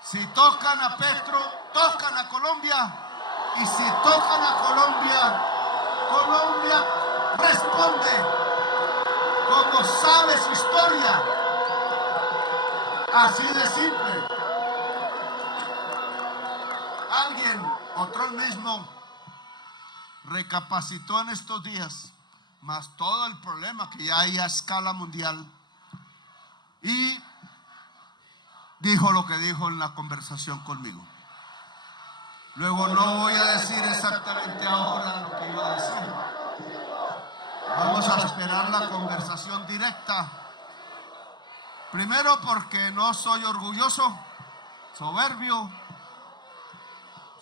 Si tocan a Petro, tocan a Colombia. Y si tocan a Colombia, Colombia responde como sabe su historia. Así de simple. Alguien, otro mismo, recapacitó en estos días, más todo el problema que ya hay a escala mundial, y dijo lo que dijo en la conversación conmigo. Luego no voy a decir exactamente ahora lo que iba a decir. Vamos a esperar la conversación directa. Primero porque no soy orgulloso, soberbio,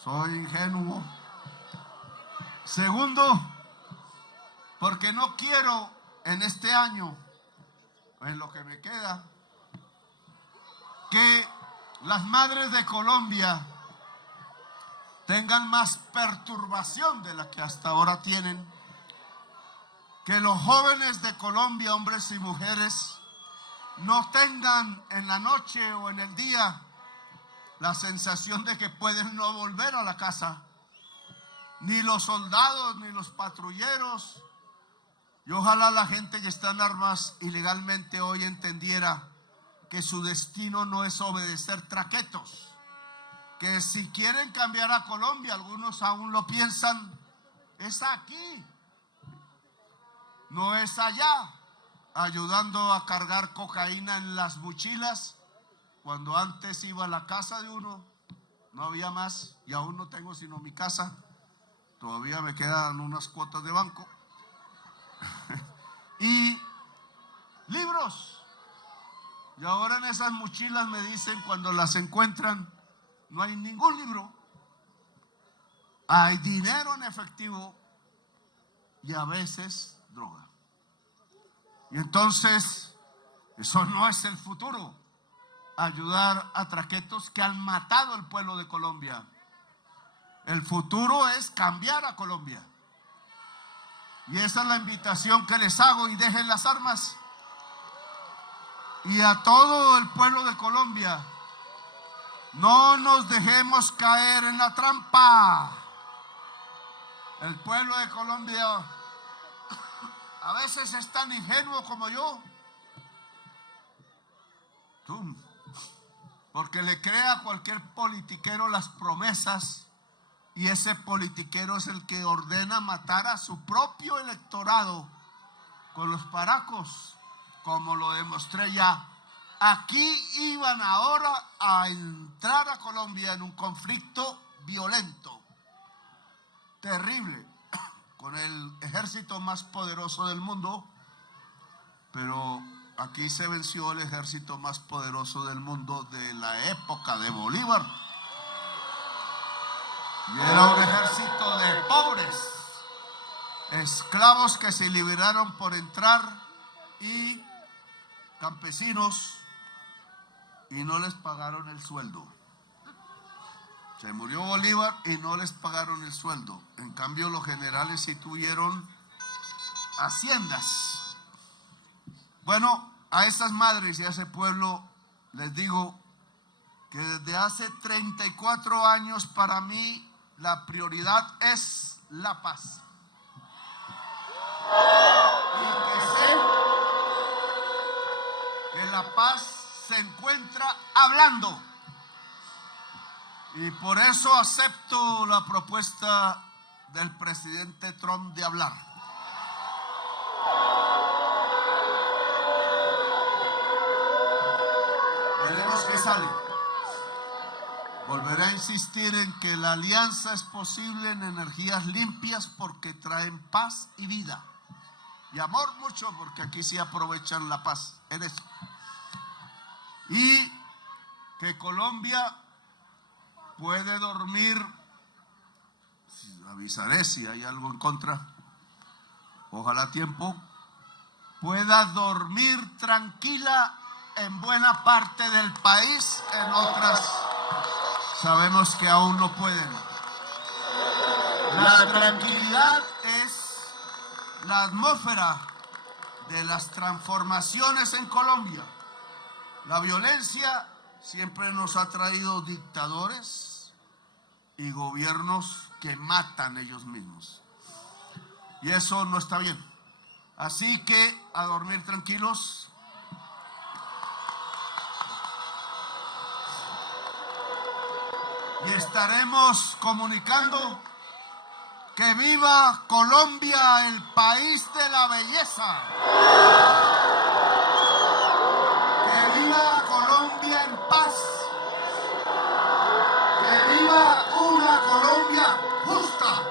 soy ingenuo. Segundo, porque no quiero en este año, en lo que me queda, que las madres de Colombia tengan más perturbación de la que hasta ahora tienen, que los jóvenes de Colombia, hombres y mujeres, no tengan en la noche o en el día la sensación de que pueden no volver a la casa, ni los soldados, ni los patrulleros, y ojalá la gente que está en armas ilegalmente hoy entendiera que su destino no es obedecer traquetos, que si quieren cambiar a Colombia, algunos aún lo piensan, es aquí, no es allá, ayudando a cargar cocaína en las mochilas, cuando antes iba a la casa de uno, no había más, y aún no tengo sino mi casa, todavía me quedan unas cuotas de banco, y libros. Y ahora en esas mochilas me dicen, cuando las encuentran, no hay ningún libro. Hay dinero en efectivo y a veces droga. Y entonces, eso no es el futuro. Ayudar a traquetos que han matado al pueblo de Colombia. El futuro es cambiar a Colombia. Y esa es la invitación que les hago, y dejen las armas. Y a todo el pueblo de Colombia, no nos dejemos caer en la trampa. El pueblo de Colombia a veces es tan ingenuo como yo, porque le crea a cualquier politiquero las promesas, y ese politiquero es el que ordena matar a su propio electorado con los paracos, como lo demostré ya. Aquí iban ahora a entrar a Colombia en un conflicto violento, terrible, con el ejército más poderoso del mundo, pero aquí se venció el ejército más poderoso del mundo de la época de Bolívar. Y era un ejército de pobres, esclavos que se liberaron por entrar, y campesinos, y no les pagaron el sueldo. Se murió Bolívar y no les pagaron el sueldo. En cambio, los generales sí tuvieron haciendas. Bueno, a esas madres y a ese pueblo les digo que desde hace 34 años para mí la prioridad es la paz. Y que sé que la paz se encuentra hablando. Y por eso acepto la propuesta del presidente Trump de hablar. Veremos qué sale. Volveré a insistir en que la alianza es posible en energías limpias porque traen paz y vida. Y amor mucho, porque aquí sí aprovechan la paz en eso. Y que Colombia puede dormir, avisaré si hay algo en contra, ojalá a tiempo, pueda dormir tranquila en buena parte del país, en otras sabemos que aún no pueden. La tranquilidad es la atmósfera de las transformaciones en Colombia. La violencia siempre nos ha traído dictadores y gobiernos que matan ellos mismos. Y eso no está bien. Así que a dormir tranquilos. Y estaremos comunicando que viva Colombia, el país de la belleza. Que viva Colombia en paz. Que viva una Colombia justa.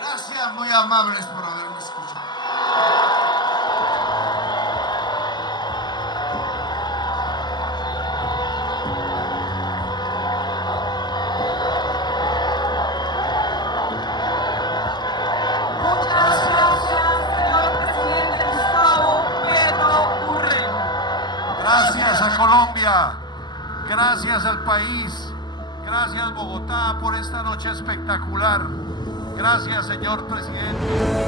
Gracias, muy amables por haberme escuchado. Gracias a Colombia, gracias al país, gracias Bogotá por esta noche espectacular. Gracias, señor presidente.